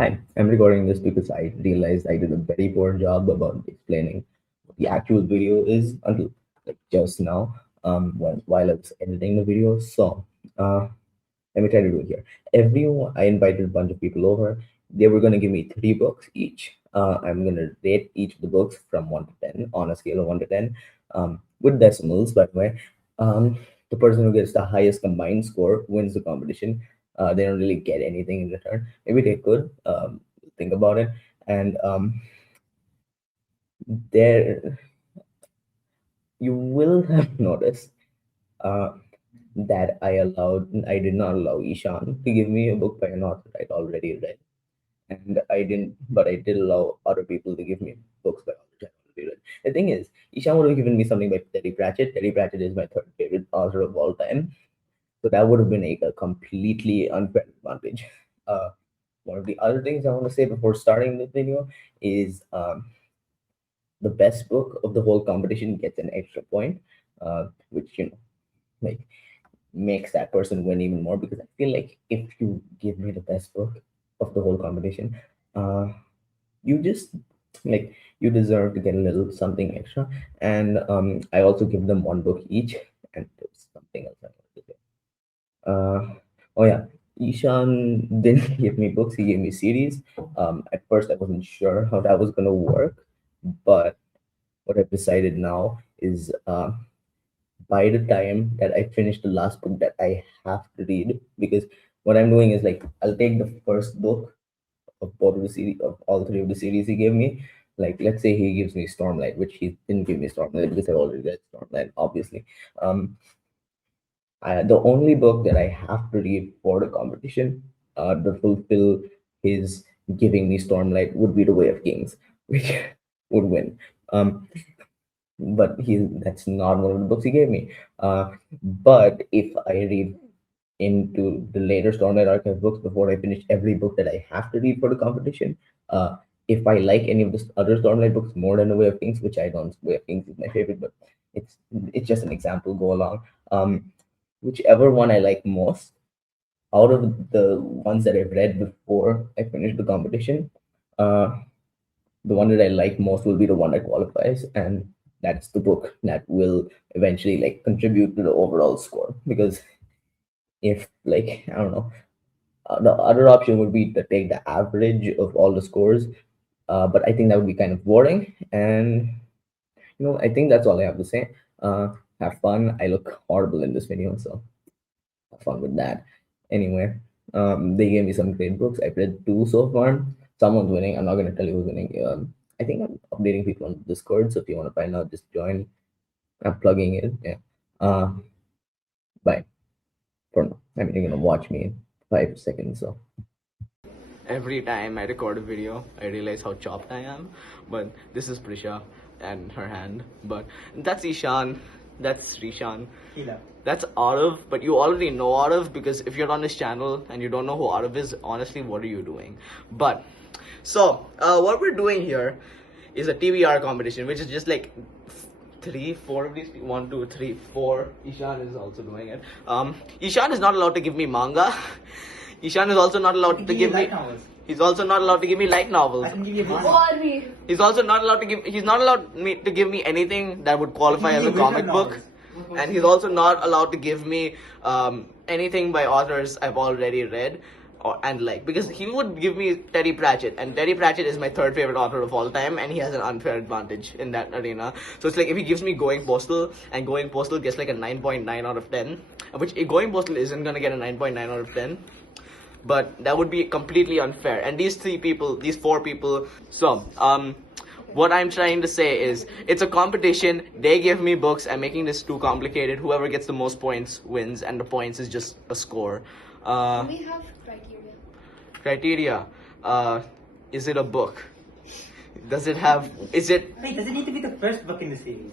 Hi, I'm recording this because I realized I did a very poor job about explaining what the actual video is until like just now, while I was editing the video. Uh, let me try to do it here. Everyone, I invited a bunch of people over. They were gonna give me three books each. I'm gonna rate each of the books from 1 to 10 on a scale of 1 to 10, with decimals, by the way. Um, the person who gets the highest combined score wins the competition. They don't really get anything in return. Maybe they could think about it. And there, you will have noticed uh, that I did not allow Ishan to give me a book by an author I'd already read, and I did allow other people to give me books by authors I'd already read. The thing is, Ishan would have given me something by Terry Pratchett. Terry Pratchett is my third favorite author of all time, so that would have been a completely unfair advantage. Uh, One of the other things I want to say before starting this video is the best book of the whole competition gets an extra point, which like makes that person win even more, because I feel like if you give me the best book of the whole competition, uh, you just you deserve to get a little something extra. And I also give them one book each, and there's something else I wanted to say. Oh yeah, Ishan didn't give me books; he gave me series. At first, I wasn't sure how that was gonna work, but what I've decided now is by the time that I finish the last book that I have to read, because what I'm doing is like I'll take the first book of both of the series of all three of the series he gave me. Like let's say he gives me Stormlight, which he didn't give me Stormlight because I already read Stormlight, obviously. Um, the only book that I have to read for the competition to fulfill his giving me Stormlight would be The Way of Kings, which would win. Um, but that's not one of the books he gave me. But if I read into the later Stormlight Archive books before I finish every book that I have to read for the competition, uh, if I like any of the other Stormlight books more than The Way of Kings, which I don't, Way of Kings is my favorite, but it's just an example. Go along. Whichever one I like most out of the ones that I've read before I finish the competition, uh, the one that I like most will be the one that qualifies, and that's the book that will eventually like contribute to the overall score. Because if I don't know, the other option would be to take the average of all the scores, but I think that would be kind of boring. And I think that's all I have to say. Have fun. I look horrible in this video, so have fun with that. Anyway, they gave me some great books. I've read two so far. Someone's winning. I'm not gonna tell you who's winning. I think I'm updating people on Discord, so if you want to find out, just join. I'm plugging it. Yeah. Uh, Bye for now. I mean, you're gonna watch me in 5 seconds, so. Every time I record a video, I realize how chopped I am. But this is Prisha and her hand. But that's Ishan. That's Sreeshaan. That's Arav, but you already know Arav because if you're on this channel and you don't know who Arav is, honestly, what are you doing? But, so, what we're doing here is a TBR competition, which is just like three, four of these people. 1, 2, 3, 4. Ishan is also doing it. Ishan is not allowed to give me manga. Ishan is also not allowed to give me. He's also not allowed to give me light novels. He's also not allowed to give. He's not allowed to give me anything that would qualify as a comic book. And he's also not allowed to give me anything by authors I've already read. And because he would give me Terry Pratchett, and Terry Pratchett is my third favorite author of all time, and he has an unfair advantage in that arena. So it's like if he gives me Going Postal, and Going Postal gets like a 9.9 out of 10, which Going Postal isn't gonna get a 9.9 out of 10, but that would be completely unfair. And these four people. So what I'm trying to say is it's a competition. They give me books. I'm making this too complicated. Whoever gets the most points wins, and the points is just a score. We have criteria. Criteria. Is it a book? Does it have? Is it? Wait, does it need to be the first book in the series?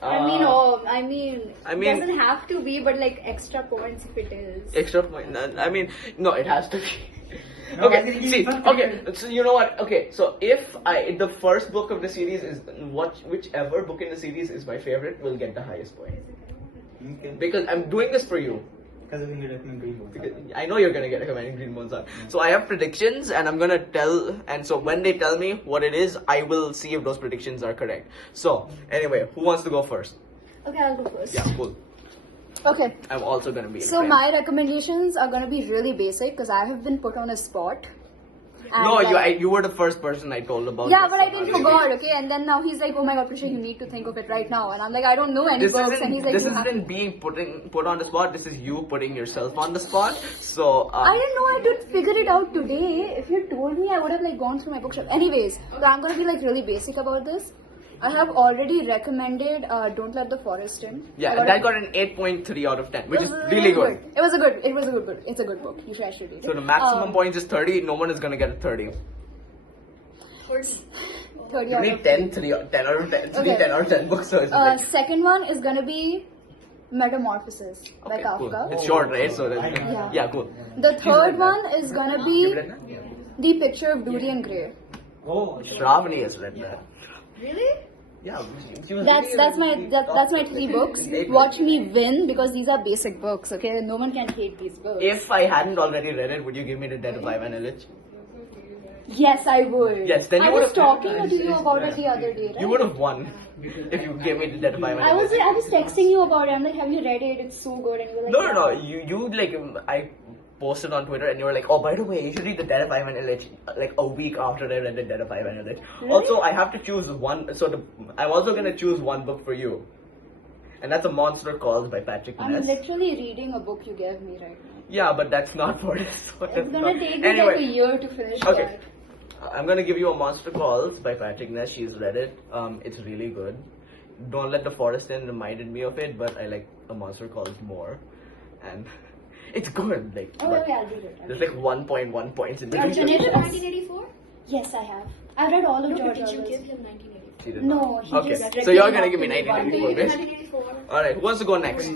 I mean, doesn't have to be, but like extra points if it is. Extra point. I mean, no, it has to be. No, Okay, see, okay, so you know what? Okay, so if the first book of the series is whichever book in the series is my favorite will get the highest point. Okay. Because I'm doing this for you. Because we're going to recommend Green Bones. I know you're gonna get recommending Green Bones. So I have predictions, and I'm gonna tell. And so when they tell me what it is, I will see if those predictions are correct. So anyway, who wants to go first? Okay, I'll go first. Yeah, cool. Okay. I'm also gonna be. So my recommendations are gonna be really basic because I have been put on a spot. And No, like, you were the first person I told about. Yeah, this, but I so didn't now forgot, okay? And then now he's like, oh my god, Prisha, you need to think of it right now. And I'm like, I don't know any books. And he's like, this you have isn't to. being put on the spot. This is you putting yourself on the spot. So I didn't know I could figure it out today. If you told me, I would have like gone through my bookshelf. Anyways, so I'm gonna be like really basic about this. I have already recommended Don't Let the Forest In. yeah, I that got an 8.3 out of 10, which it is was really good. It was a good book. It's a good book. You should actually read it. So the maximum points is 30. No one is gonna get a 30. 30 You out need of 10 out of 10. Okay. 10 out of 10 books. So it's like, Second one is gonna be Metamorphosis by okay, Kafka. cool. It's short, right? So then, Yeah. yeah, cool. The third one is gonna be The Picture of Dorian Gray. Oh, Shravani has read that. Really? Yeah, she was That's my three books. Watch me win because these are basic books. Okay, no one can hate these books. If I hadn't already read it, would you give me The Death of Ivan Illich? Yes, I would. Yes, then you I would was have. talking to you about it the other day, right? You would have won if you gave me The Death of Ivan I was Illich. texting you about it. I'm like, have you read it? It's so good. And you were like, No. yeah. You like I posted on Twitter and you were like, oh, by the way, you should read The Death of Ivan Illich like a week after I read The Death of Ivan Illich. Really? Also, I have to choose one. So I'm also gonna choose one book for you, and that's A Monster Calls by Patrick I'm Ness. literally reading a book you gave me right now. Yeah, but that's not for this. So It's that's gonna not- take me anyway, like a year to finish Okay. that. I'm gonna give you A Monster Calls by Patrick Ness. She's read it. It's really good. Don't Let the Forest In reminded me of it, but I like A Monster Calls more, and it's good. Like, Oh, but yeah, I'll read it. there's like 1.1 points in the George video. Orwell? 1984? Yes, I have. I've read all of No, George did you Orwell's. give him 1984? She did No, not. he Okay, just so you're read gonna it give me off to me one 1984, day. bitch. 1984. Alright, who wants to go next?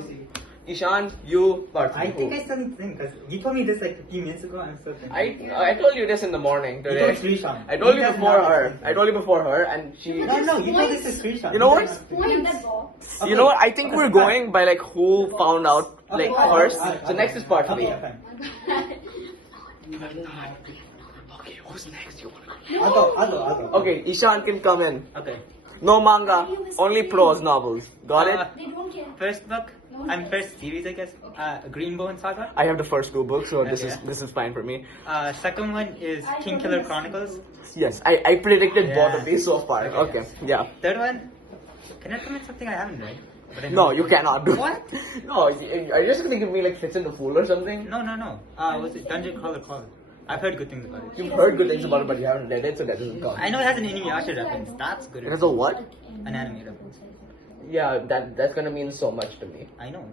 Ishan, you, Partha. I think I still need to think because you told me this like 15 minutes ago. I'm still thinking. I told you this in the morning today. You told Sreeshaan. I told you That's before not- her. I told you before her, and she. No, you told this is Sreeshaan. You know what? Points. You know what? I think we're going by like who found out like Okay, first. fine. So next is Partha. Okay, fine. Okay, who's next? You wanna I'll go. Okay, Ishan can come in. Okay. No manga, only prose novels. Got it? They don't care. First book. First series, I guess. Green Bone Saga. I have the first two books, so Okay. this is fine for me. Second one is King Killer Chronicles. Yes, I predicted both Yeah. of these so far. Okay, yeah. Third one. Can I recommend something I haven't read? But I No, know- you cannot do. What? No, are you just gonna give me like Fits in the Fool or something? No. Was it Dungeon Crawler Call? I've heard good things about it. You've heard good things about it, but you haven't read it, so that doesn't count. I know it has an Inuyasha reference. That's good. It has a what? An anime reference. Yeah, that's gonna mean so much to me. I know.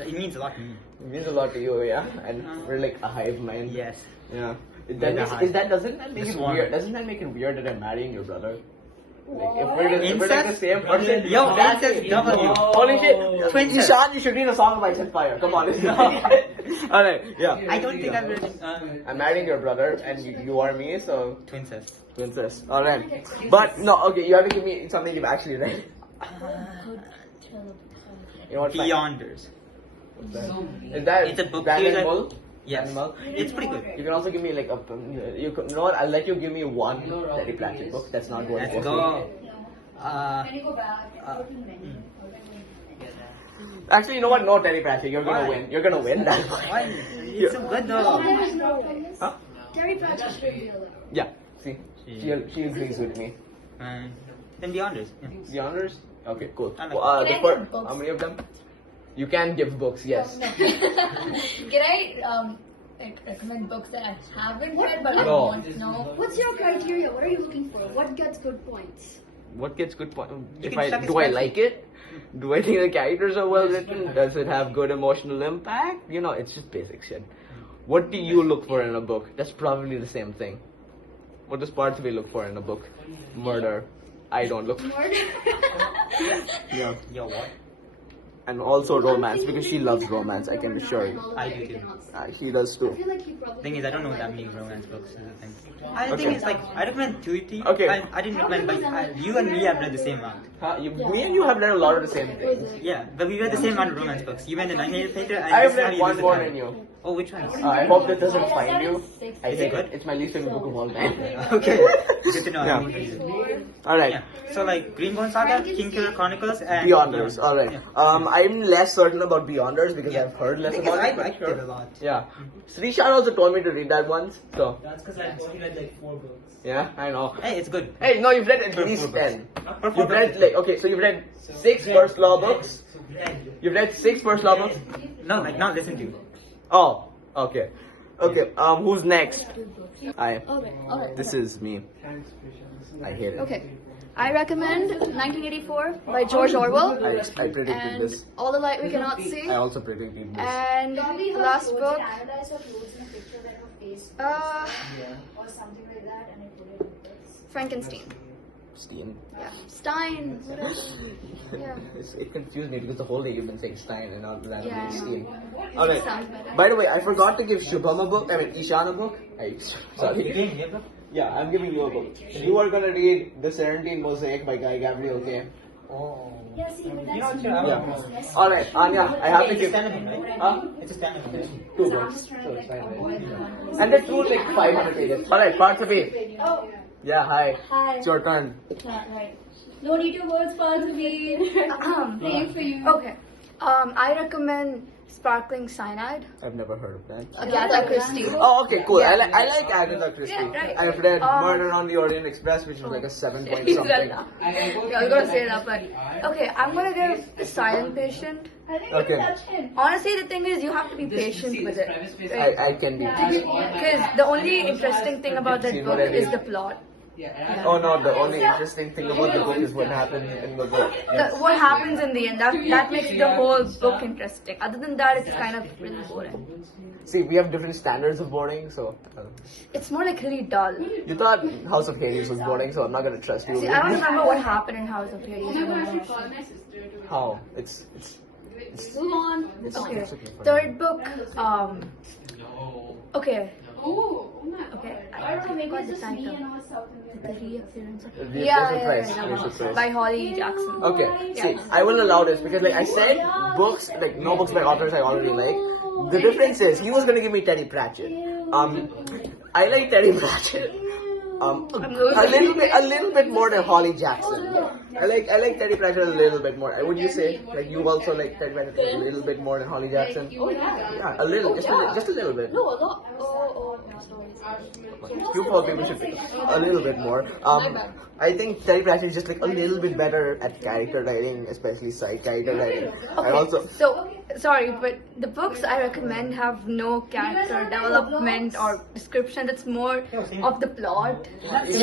It means a lot to me. It means a lot to you, yeah. And we're like a hive mind. Yes. Yeah. We're That the makes, hive. is that doesn't that make The it swarm. weird? Doesn't that make it weird that I'm marrying your brother? Like, if we're like the Incest? same person, Yo, that's incest it. W. Holy shit! Twin set. Ishan, you should read a song of Ice and Fire. Come on, alright, yeah. I don't think I've read I'm marrying your brother, and you are me, so Twincest. princess. Alright, but no, okay, you have to give me something you've actually read. You know what? fine. Beyonders. Is that It's a book Brandon series I- Mull? Yes. Animal? It's pretty good. You can also give me like a. You know what? I'll let you give me one Terry Pratchett book. That's not going Let's for go. Can you go back? Actually, you know what? No Terry Pratchett. You're gonna Why? win. You're gonna win that one. Why? It's so good though. Huh? Terry Pratchett's pretty good. Yeah. See, she agrees with me. Then Beyonders. Yeah. The honors? Okay, cool. I like Well, it. the Can I first, give books? how many of them? You can give books. Yes. Can I recommend books that I haven't read but I No. want to know? What's your criteria? What are you looking for? What gets good points? What gets good point? You If can I stuck a do I spreadsheet. like it? Do I think the characters are well written? Does it have good emotional impact? You know, it's just basic shit. What do you look for in a book? That's probably the same thing. What does Partha look for in a book? Murder. I don't look. Murder? Yeah. Yo, what? and also romance because she loves romance. I can assure you. I do too. He does too. Thing is, I don't know that many romance books. Is the thing. I Okay. think it's like I recommend two to you. Okay. I didn't recommend, but you and me have read the same amount. Me and you have read a lot of the same things. Yeah, but we read the same amount of romance books. You read the 98 pager, and I've this is how read you one lose the more time. than you. Oh, which one? I hope that doesn't find you. I Is it think good? it's my least favorite book of all time. Okay, good to know. Yeah. I won't read it. All right. Yeah. So like Greenbone Saga, Kingkiller Chronicles, and Beyonders. All right. Yeah. I'm less certain about Beyonders because I've heard less Because about I it. but liked sure. it a lot. Yeah. Sreeshaan also told me to read that once. So That's because I've only read like 4 books. yeah, I know. Hey, it's good. Hey, no, you've read at For least 4 books. 10. For 4 You've read books. like okay, so you've read 6 first law books. You've read 6 first law books. No, like not listen to. Oh, okay. Okay. Who's next? Hi. Alright. This is me. I hate it. Okay. I recommend 1984 by George Orwell. I predicted And this. All the Light We Cannot See. I also predicted this. And the last book, Frankenstein. Steam. Yeah. Stein. Whatever. Yeah. It confused me because the whole day you've been saying Stein and not randomly Yeah, I know. Steam. It Alright. sounds better. By the way, I forgot to give Shubham a book. I mean, Ishan a book. Sorry. Yeah, I'm giving you a book. You are gonna read The Serentine Mosaic by Guy Gabriel, okay? Oh. Yeah, see, but You know that's what Yeah. Alright, Anya, I have to It's a give stand-up, right? Huh? It's a stand-up. 2 books. So it's fine. And they're 2 like 500 pages. Alright, Parthavi. Oh, Yeah, hi. hi. It's your turn. Right. No need to words, Parthvi. Praying for you. Okay. I recommend Sparkling Cyanide. I've never heard of that. Agatha Christie. Oh, okay, cool. Yeah. I like Agatha Christie. Yeah, right. I've read Um, Murder on the Orient Express, which was like a 7 point He said something. that. Yeah, I was gonna say that, but okay. I'm gonna give The Silent Patient. I think Okay. touch him. Honestly, the thing is, you have to be patient with it. I can be. Because the only interesting thing about that See book what I is mean? the plot. Oh no, the only interesting thing about the book is what happens in the book. What happens in the end, that makes the whole book interesting. Other than that, it's kind of really boring. See, we have different standards of boring, so. It's more like really dull. You thought House of Hades was boring, so I'm not gonna trust you. See, I don't remember what happened in House of Hades. How? It's Move on. it's Okay. it's okay. Third book. Okay. Okay. I don't know, maybe forgot it's the just me title. and all South The American. reappearance of Price. by Holly Jackson. Okay, see, I will allow this because, like I said, books, like no books by authors I already like. The difference is, he was gonna give me Teddy Pratchett. I like Teddy Pratchett. A little bit more than Holly Jackson. I like Teddy Pratchett a little bit more. Would you say like you also like Teddy Pratchett a little bit more than Holly Jackson? Yeah, a little, just a little bit. No, a lot. You four people should be a little bit more. I think Teddy Pratchett is just like a little bit better at character writing, especially side character writing. I also So, sorry, but the books I recommend have no character development or description. It's more of the plot. You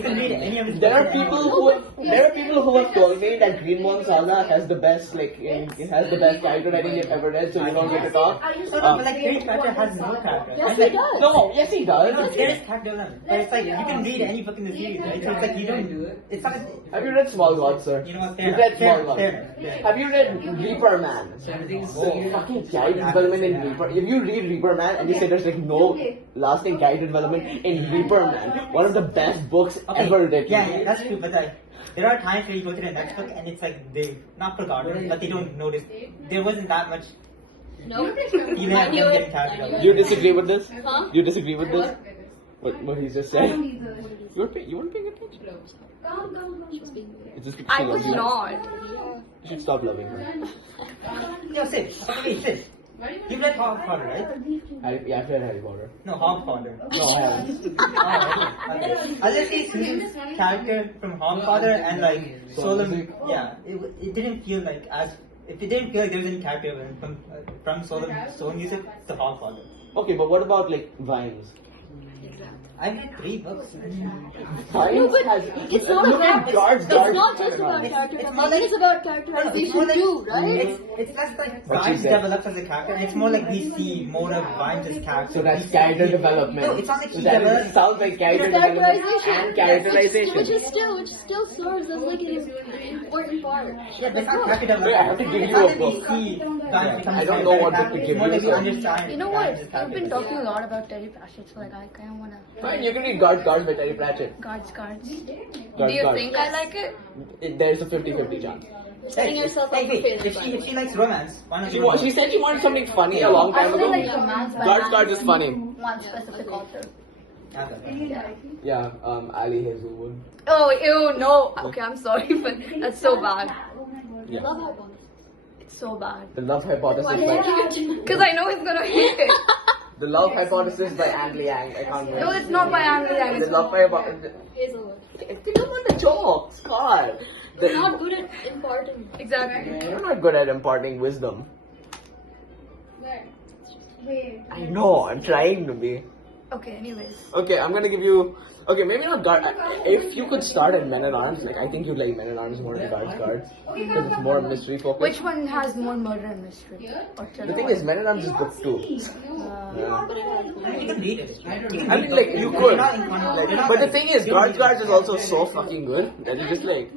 can read any of his there are books. people who have told me that Greenbone Saga has the best it has the best character writing they've ever read, so you don't get to talk. But like Harry Potter has no character. Yes, And, he like, does. No, yes he does. No, there is character development. But it's like you can read any book in the series, right? So it's like you don't do it. It's not. Have you read Small Gods, sir? You know what? You've read Small Gods. Fair. Have you read Reaper Man? Oh, fucking character development in Reaper. If you read Reaper Man and you say there's like no lasting character development in Reaper Man, one of the best books ever written. Yeah, that's true. But like, there are times where you go to the next book and it's like they not forgotten, but they don't notice. There wasn't that much. No. Even at them getting character development. Do you disagree with this? Huh? Do you disagree with this? What he just said? Calm, You weren't paying attention. calm. It's just because I she loves was you. not. You should stop loving her. No, Sid. Okay, Sid. You've read Harry Potter, right? I've read Harry Potter. No, Harry Potter. No, I haven't. Okay. I'll just say Susan's character from Harry Potter and like Solomon. Yeah, it didn't feel like as if it didn't feel like there was any character from Solomon music to Harry Potter. Okay, but what about like vines? I read 3 books. Science has. It's not Look about. at guards. It's not just about character it's development. more like- It is about It's more characterization like, too, right? It's less like What she Vines said. develops as a character, and it's more like we see more of Vines' character. So that's We see- character development. No, it's not like he That develops. sounds like character development and characterization. Which still serves as like an important part. Yeah, that's not character development. Wait, I have to give It's you not a that we book. see Vines become I don't a know what character. book to It's give more you, like we so- understand. You know what? Vines' You've character. been talking a lot about Terry Pratchett, so like I kind of wanna Fine, you can read Guards by Terry Pratchett. guards. Guards, Do you Guards. think I like it? There's a 50-50 chance. Setting yourself up Hey, for wait, failure. if she likes romance, why not read She said she wanted something funny a long time I feel ago. like romance by Guards is funny. one specific author. Yeah, Ali Hazelwood. Oh, ew, no. Okay, I'm sorry, but that's so bad. Yeah. Love hypothesis. It's so bad. The Love Hypothesis by Because I know he's gonna hate it. The Love Hypothesis by Anne Liang. I can't No, remember. it's not by Anne Liang. The Love Hypothesis. Hazelwood. Come on, the jokes, God. They're not good at imparting. Exactly. You're not good at imparting wisdom. Wait. I know. I'm trying to be. Okay, anyways. Okay, I'm gonna give you. Okay, maybe not guard. If you could start at Men at Arms, like I think you like Men at Arms more than Guards, because it's more mystery focused. Which one has more murder and mystery? Or The thing is, Men at Arms is book 2. You can read it. I mean, like you could. Like, but the thing is, Guards is also so fucking good that it's just like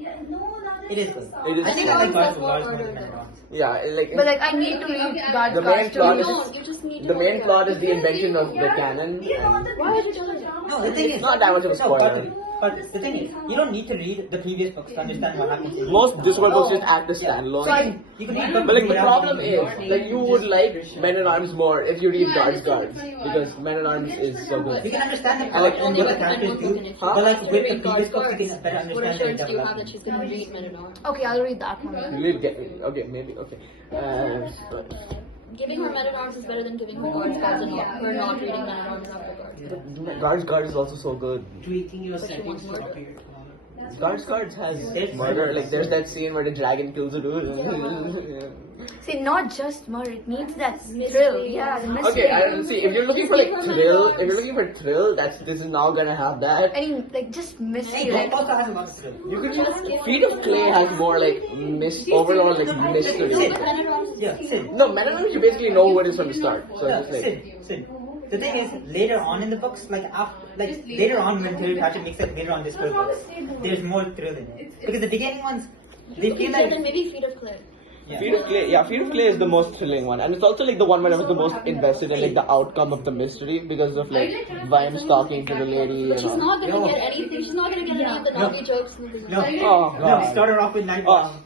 It is good. it is. I think I like Guards more than Yeah, like but like I need to read guards. the main plot You is don't. You just need to the look main at plot it. is the invention of the cannon. And Why did you tell me that? No, the thing is, Not that much of a spoiler. But the thing is, you don't need to read the previous books to understand what happens. In Most Discworld books just act as standalone. you can read books. But like the without problem reading is, like you would like Men at Arms more if you read Guards because Men at Arms is so You good. can understand the I plot like and what the characters do, Huh? but like with the Read previous Guards books, you can better What understand their assurance do you have that development. she's going to read Men at Arms? Okay, I'll read that one. You will get okay, maybe okay. But Giving her Men at Arms is better than giving her Guards and not, her not reading Men at Arms after Guards. Guards is also so good. Tweaking your But she wants murder. Guards has murder. Like there's that scene where the dragon kills a dude. See, not just murder, it needs that thrill. Yeah, the mystery. Okay, I don't see. If you're looking for like thrill, if you're looking for thrill, this is now gonna have that. I mean, like just mystery. Hey, Like, Gold also has a lot of thrill. You can just Feet of Clay has more like overall like mystery. Men at Arms is Yeah, Sid. No, Men at Arms you basically know what it is from the start. So Yeah, it's just like Sid. The thing is, later on in the books, later on when Terry Pratchett makes like later on Discworld books, there's more thrill in it. Because the beginning ones, they feel then like maybe Feet of Clay. Feet of Clay. Yeah, Feet of Clay is the most thrilling one, and it's also like the one where I was the most invested in like the outcome of the mystery because of like Vimes talking to the lady. But And she's all. not going to get anything. She's not going to get any of the naughty jokes. no, Oh no, god. start her off with Night Oh. Watch.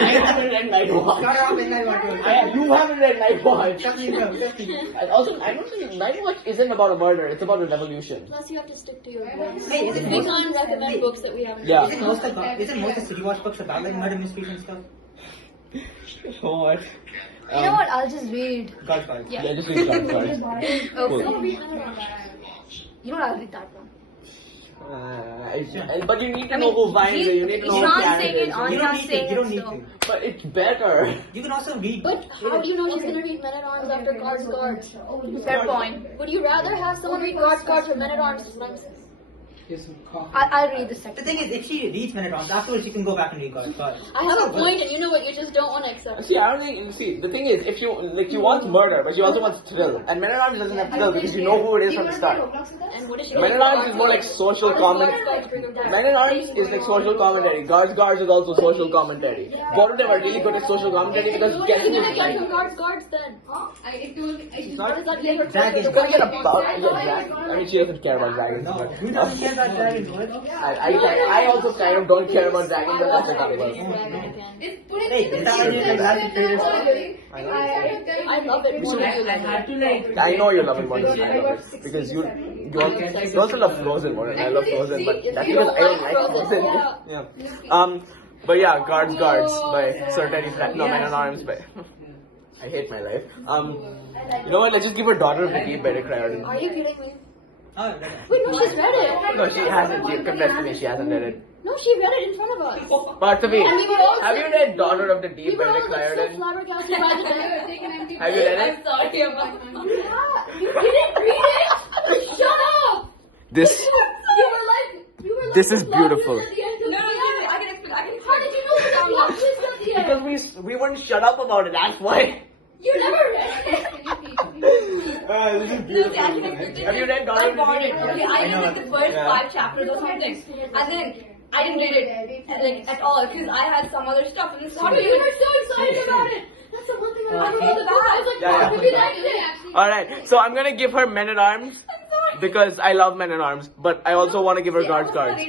I haven't read Night Watch. Start her off with Night Watch. You haven't read Night Watch. Trust me, no, trust me. And also, I don't think Night Watch isn't about a murder. It's about a revolution. Plus, you have to stick to your rules. Hey, is it We most, can't recommend books that we haven't Yeah. read. isn't most of City Watch books about like murder mysteries and stuff? So what? you know what? I'll just read. God, God. Yeah, just read Guards. Okay. Cool. You know what? I'll read that one. But you need to know who Vines is. You need to know who Sean Karen saying it, is. I'm You not don't need to. saying You don't it, need so. to. But it's better. You can also read. But how do you know she's going to read Men at Arms after Guards? Fair point. Would you rather have someone read Guards or Men at Arms? Is what I'm saying. I'll read the The second. thing is, if she reads Men at Arms, afterwards she can go back and read God. I have a point, and you know what? You just don't want to accept. See, I don't think. See, the thing is, if you like, you want murder, but you also want thrill. And Men at Arms doesn't have thrill because you know who it is from the start. And what is she Men at Arms is more like social commentary. Men at Arms is like social commentary. Guards is also social commentary. Both of them are really good at social commentary because What are getting you is going to get like. from Guards then? She's What not. does that give her? Dragon. She's gonna get about. Yeah, dragons. I mean, she doesn't care about dragons. No, But, who doesn't care about dragons? What? I also kind of don't care about dragons, but that's a tough one. Hey, is that when you're last in favorite song? I love it more than you love it. I know you love it more than I love it because you also love Frozen more than I love Frozen, but that's because I don't like Frozen. Yeah. But yeah, Guards by Sir Terry Pratchett. No, Men at Arms by. I hate my life. You know what? Let's just give her Daughter of the Deep by Rick Riordan. Are you kidding me? Oh, Wait, no, she's read it. No, she hasn't. She confessed to me she hasn't read it. No, she read it in front of us. Parthavi, And we were all have you read Daughter of the We Deep were by all Rick like so Riordan? flabbergasted by the time. Have you read it? Sorry about that. You didn't read it? Shut up! This this is beautiful. No, I can explain. How did you know that plot twist at the end? Because we wouldn't shut up about it. That's why. You never read it. This is beautiful. Have you read I Garden bought it. Reading? Okay, I read like the first 5 chapters or something, and then I didn't read it like at all because I had some other stuff. And so you were so excited about it. That's the one thing I remember about. I was like, Yeah, maybe that's it. Alright, so I'm gonna give her Men at Arms because I love Men at Arms, but I also want to give her Guards Cards.